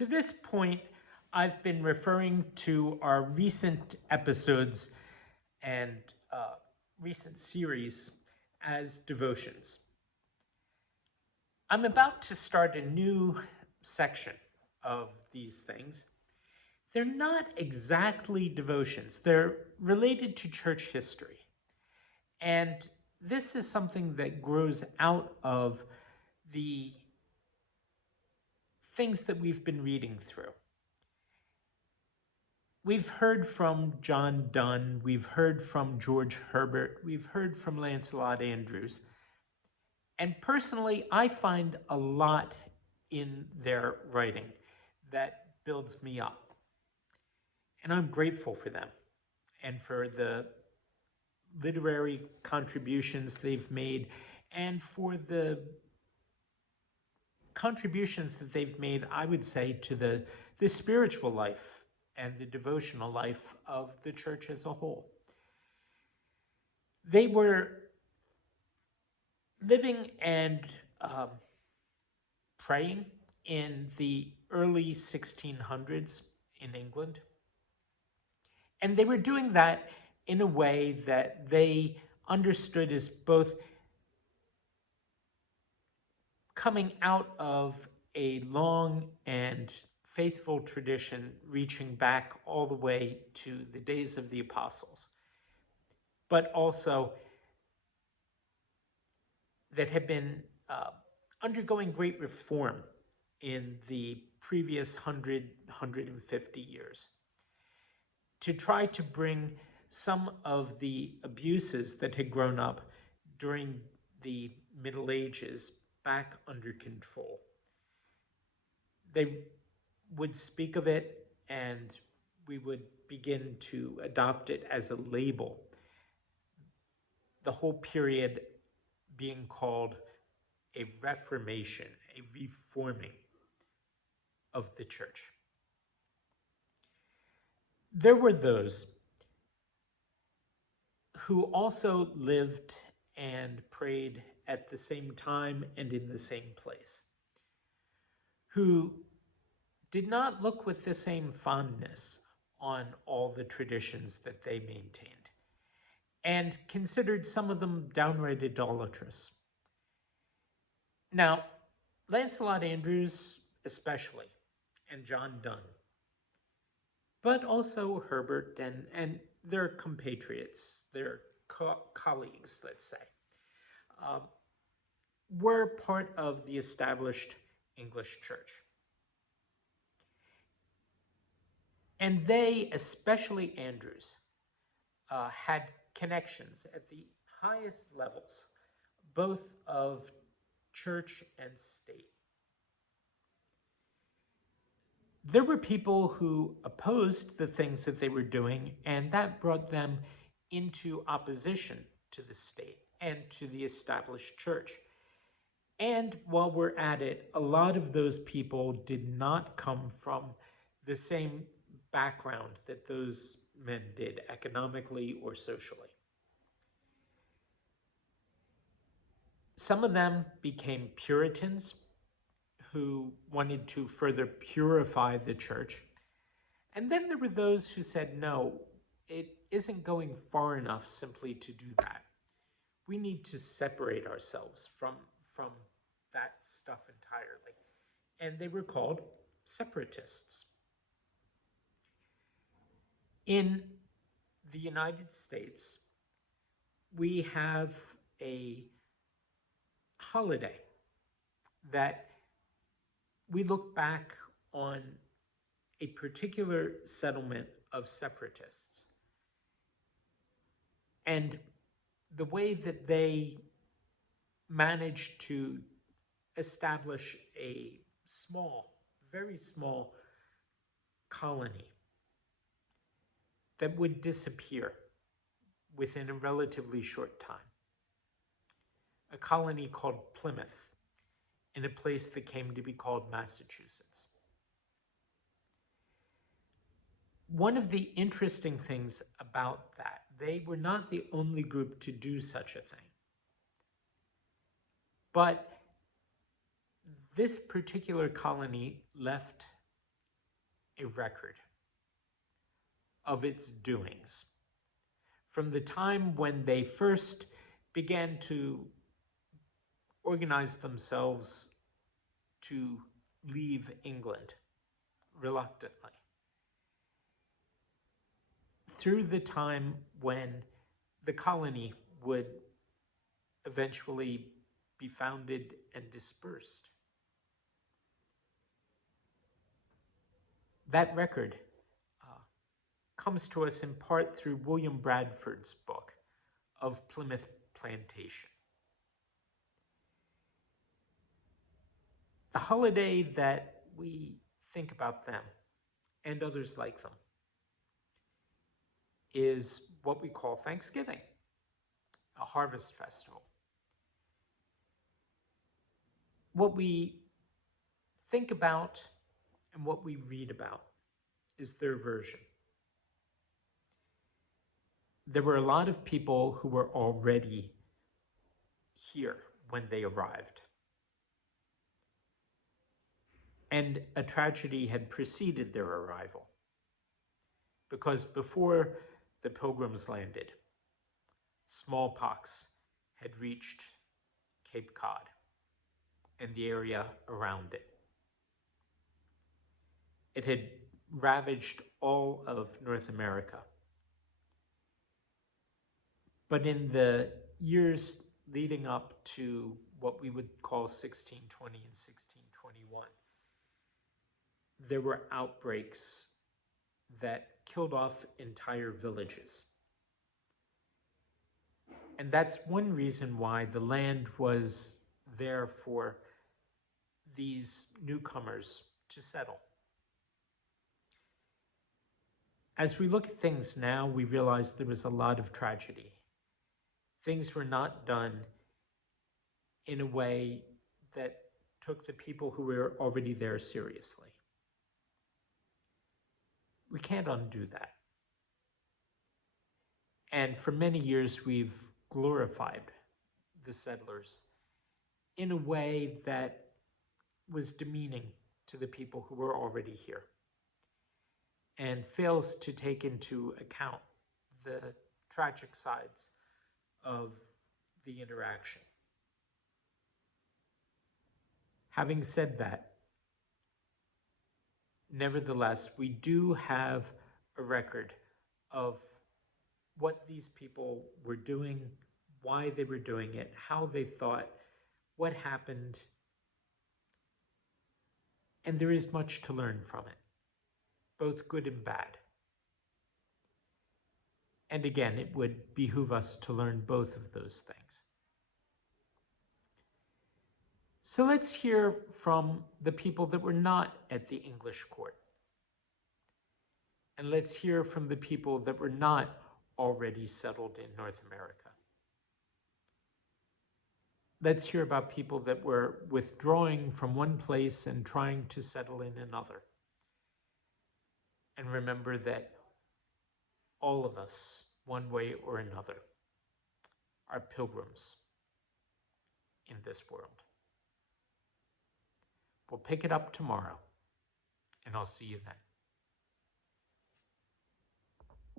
To this point, I've been referring to our recent episodes and uh, recent series as devotions. I'm about to start a new section of these things. They're not exactly devotions, they're related to church history. And this is something that grows out of the things that we've been reading through. We've heard from John Donne, we've heard from George Herbert, we've heard from Lancelot Andrewes. And personally, I find a lot in their writing that builds me up. And I'm grateful for them and for the literary contributions they've made and for the contributions that they've made, I would say, to the spiritual life and the devotional life of the church as a whole. They were living and praying in the early 1600s in England. And they were doing that in a way that they understood as both coming out of a long and faithful tradition reaching back all the way to the days of the apostles, but also that had been undergoing great reform in the previous 150 years to try to bring some of the abuses that had grown up during the Middle Ages back under control. They would speak of it, and we would begin to adopt it as a label. The whole period being called a reformation, a reforming of the church. There were those who also lived and prayed at the same time and in the same place, who did not look with the same fondness on all the traditions that they maintained, and considered some of them downright idolatrous. Now, Lancelot Andrewes especially, and John Donne, but also Herbert and their compatriots, their colleagues, let's say, were part of the established English church. And they, especially Andrewes, had connections at the highest levels, both of church and state. There were people who opposed the things that they were doing, and that brought them into opposition to the state and to the established church. And while we're at it, a lot of those people did not come from the same background that those men did, economically or socially. Some of them became Puritans who wanted to further purify the church. And then there were those who said, no, it isn't going far enough simply to do that. We need to separate ourselves from that stuff entirely. And they were called separatists. In the United States, we have a holiday that we look back on a particular settlement of separatists and the way that they managed to establish a small, very small colony that would disappear within a relatively short time. A colony called Plymouth, in a place that came to be called Massachusetts. One of the interesting things about that, they were not the only group to do such a thing. But this particular colony left a record of its doings from the time when they first began to organize themselves to leave England reluctantly, through the time when the colony would eventually be founded and dispersed. That record comes to us in part through William Bradford's book of Plymouth Plantation. The holiday that we think about them and others like them is what we call Thanksgiving, a harvest festival. What we think about and what we read about is their version. There were a lot of people who were already here when they arrived. And a tragedy had preceded their arrival. Because before the Pilgrims landed, smallpox had reached Cape Cod and the area around it. It had ravaged all of North America. But in the years leading up to what we would call 1620 and 1621, there were outbreaks that killed off entire villages. And that's one reason why the land was there for these newcomers to settle. As we look at things now, we realize there was a lot of tragedy. Things were not done in a way that took the people who were already there seriously. We can't undo that. And for many years, we've glorified the settlers in a way that was demeaning to the people who were already here and fails to take into account the tragic sides of the interaction. Having said that, nevertheless, we do have a record of what these people were doing, why they were doing it, how they thought, what happened, and there is much to learn from it, both good and bad. And again, it would behoove us to learn both of those things. So let's hear from the people that were not at the English court. And let's hear from the people that were not already settled in North America. Let's hear about people that were withdrawing from one place and trying to settle in another. And remember that all of us, one way or another, are pilgrims in this world. We'll pick it up tomorrow, and I'll see you then.